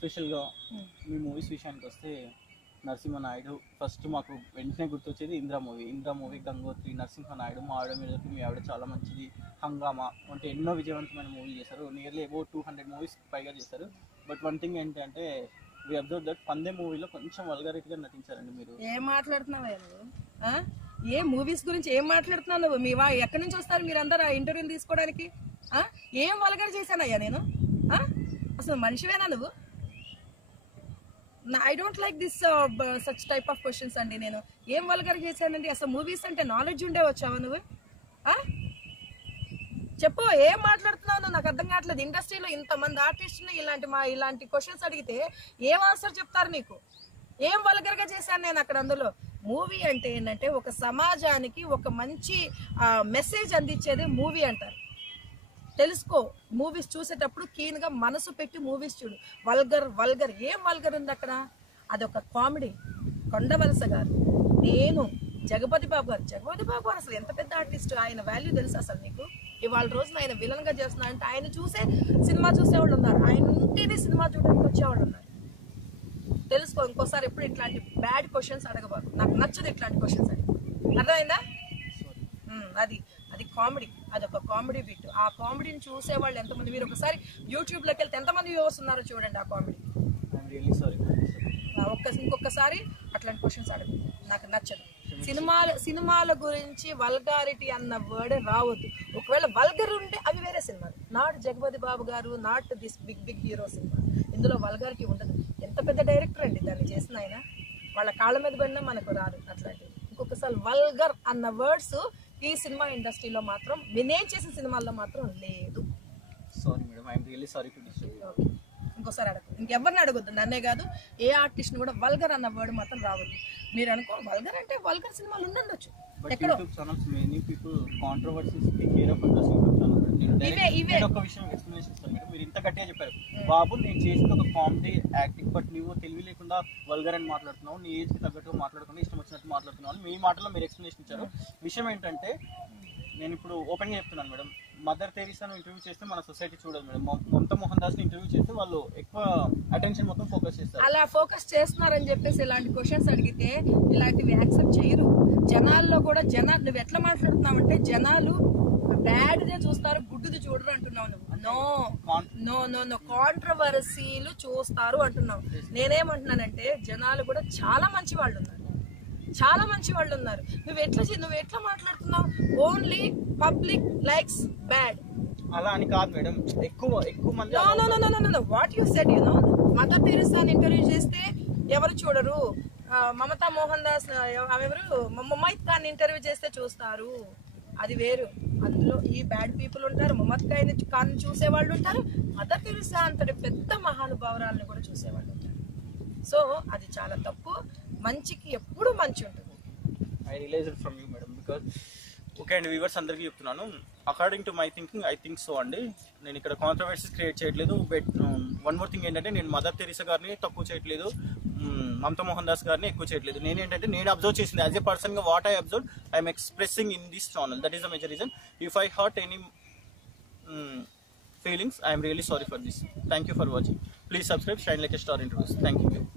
ఎస్పెషల్గా మీ మూవీస్ విషయానికి వస్తే నరసింహనాయుడు ఫస్ట్ మాకు వెంటనే గుర్తొచ్చేది ఇంద్రా మూవీ గంగోత్రి నరసింహనాయుడు మా ఆవిడ మీద మీ ఆవిడ చాలా మంచిది హంగామా అంటే ఎన్నో విజయవంతమైన మూవీలు చేశారు నియర్లీ అబౌట్ 200 మూవీస్ పైగా చేశారు బట్ వన్ థింగ్ ఏంటంటే వి అబ్జర్వ్ దట్ పందే మూవీలో కొంచెం వల్గారిటీగా నటించారండి మీరు ఏం మాట్లాడుతున్నావా నువ్వు ఏ మూవీస్ గురించి ఏం మాట్లాడుతున్నావు నువ్వు మీ ఎక్కడి నుంచి వస్తారు మీరందరూ ఆ ఇంటర్వ్యూలు తీసుకోవడానికి ఏం వల్గర్ చేశానయ్యా నేను అసలు మనిషివేనా నువ్వు I don't like this such type of questions అండి నేను ఏం వల్గర్ చేశానండి అసలు మూవీస్ అంటే నాలెడ్జ్ ఉండే వచ్చావా నువ్వు చెప్పు ఏం మాట్లాడుతున్నావు నాకు అర్థం కావట్లేదు ఇండస్ట్రీలో ఇంతమంది ఆర్టిస్టులు ఇలాంటి క్వశ్చన్స్ అడిగితే ఏం ఆన్సర్ చెప్తారు నీకు ఏం వల్గర్గా చేశాను నేను అక్కడ అందులో మూవీ అంటే ఏంటంటే ఒక సమాజానికి ఒక మంచి మెసేజ్ అందించేది మూవీ అంటారు తెలుసుకో మూవీస్ చూసేటప్పుడు కీన్ గా మనసు పెట్టి మూవీస్ చూడు వల్గర్ ఏం వల్గర్ ఉంది అక్కడ అదొక కామెడీ కొండవలస గారు నేను జగపతి బాబు గారు అసలు ఎంత పెద్ద ఆర్టిస్ట్ ఆయన వాల్యూ తెలుసు అసలు నీకు ఇవాళ రోజున ఆయన విలన్ గా చేస్తున్నా అంటే ఆయన చూసే సినిమా చూసేవాళ్ళు ఉన్నారు ఆయన ఉంటేనే సినిమా చూడడానికి వచ్చేవాళ్ళు ఉన్నారు తెలుసుకో ఇంకోసారి ఎప్పుడు ఇట్లాంటి బ్యాడ్ క్వశ్చన్స్ అడగబాకు నాకు నచ్చదు ఇట్లాంటి క్వశ్చన్స్ అడిగి అర్థమైందా అది కామెడీ అదొక కామెడీ బిట్ ఆ కామెడీని చూసే వాళ్ళు ఎంతమంది మీరు ఒకసారి యూట్యూబ్ లోకి వెళ్తే ఎంతమంది వ్యూవర్స్ ఉన్నారో చూడండి ఆ కామెడీ ఇంకొకసారి అట్లాంటి క్వశ్చన్స్ అడగదు నాకు నచ్చదు సినిమాల గురించి వల్గారిటీ అన్న వర్డ్ రావద్దు ఒకవేళ వల్గర్ ఉంటే అవి వేరే సినిమాలు నాట్ జగపతి బాబు గారు not this big hero cinema ఇందులో వల్గారిటీ ఉండదు ఎంత పెద్ద డైరెక్టర్ అండి దాన్ని చేసిన ఆయన వాళ్ళ కాళ్ళ మీద పడినా మనకు రాదు అట్లాంటివి ఇంకొకసారి వల్గర్ అన్న వర్డ్స్ ఈ సినిమా ఇండస్ట్రీలో మాత్రం నేను చేసిన సినిమాల్లో మాత్రం లేదు ఇంకోసారి అడగదు ఇంకెవరిని అడగొద్దు నన్నే కాదు ఏ ఆర్టిస్ట్ కూడా వల్గర్ అన్న వర్డ్ మాత్రం రావద్దు మీరు అనుకో వల్గర్ అంటే వల్గర్ సినిమాలు ఉండొచ్చు ఎక్కడో మీరు ఇంత గట్టిగా చెప్పారు బాబు నేను చేసిన ఒక కామెడీ యాక్టింగ్ బట్ నువ్వు తెలివి లేకుండా వల్గర్ అని మాట్లాడుతున్నావు నీ ఏజ్ కి తగ్గట్టుగా మాట్లాడుకున్నా ఇష్టం వచ్చినట్టు మాట్లాడుతున్నావు మీ మాటలో మీరు ఎక్స్ప్లెనేషన్ ఇచ్చారు విషయం ఏంటంటే నేను ఇప్పుడు ఓపెన్ గా చెప్తున్నాను మేడం మదర్ తెరీసాను ఇంటర్వ్యూ చేస్తే మన సొసైటీ చూడదు మేడం మమతా మోహన్ దాస్ ఇంటర్వ్యూ చేస్తే వాళ్ళు ఎక్కువ అటెన్షన్ మొత్తం ఫోకస్ చేస్తారు అలా ఫోకస్ చేస్తున్నారని చెప్పేసి ఇలాంటి క్వశ్చన్స్ అడిగితే ఇలాంటివి యాక్సెప్ట్ చేయరు జనాల్లో కూడా నువ్వు ఎట్లా మాట్లాడుతున్నావు అంటే జనాలు బ్యాడ్ గా చూస్తారు గుడ్డుది చూడరు అంటున్నావు నువ్వు నో కాంట్రవర్సీలు చూస్తారు అంటున్నావు నేనేమంటున్నానంటే జనాలు కూడా చాలా మంచి వాళ్ళు ఉన్నారు నువ్వు ఎట్లా మాట్లాడుతున్నావు ఓన్లీ పబ్లిక్ లైక్స్ బ్యాడ్ అలా అని కాదు మేడం ఎక్కువ మంది వాట్ యు సెడ్ మదర్ తెరీసాని ఇంటర్వ్యూ చేస్తే ఎవరు చూడరు మమతా మోహన్ దాస్ ఎవరు మమైత్ ఖాన్ ఇంటర్వ్యూ చేస్తే చూస్తారు అది వేరు అందులో ఈ బ్యాడ్ పీపుల్ ఉంటారు మమత్ ఖాన్ చూసేవాళ్ళు ఉంటారు మదర్ తెరీసా అంతటి పెద్ద మహానుభావురాలను కూడా చూసేవాళ్ళు ఉంటారు సో అది చాలా తప్పు మంచికి ఎప్పుడు మంచి ఉంటుంది I realized from you madam because okay అండి వ్యూవర్స్ అందరికీ చెప్తున్నాను according to my thinking I think so అండి నేను ఇక్కడ కాంట్రవర్సీస్ క్రియేట్ చేయట్లేదు బట్ వన్ మోర్ థింగ్ ఏంటంటే నేను మదర్ తెరీసా గారిని తక్కువ చేయట్లేదు మమతా మోహన్ దాస్ గారిని ఎక్కువ చేయట్లేదు నేను అబ్జర్వ్ చేసింది యాజ్ ఎ పర్సన్ గా what I observe I'm expressing in this channel that is the major reason if I hurt any feelings I am really sorry for this. Thank you for watching. Please subscribe Shine Like a Star Interviews. Thank you.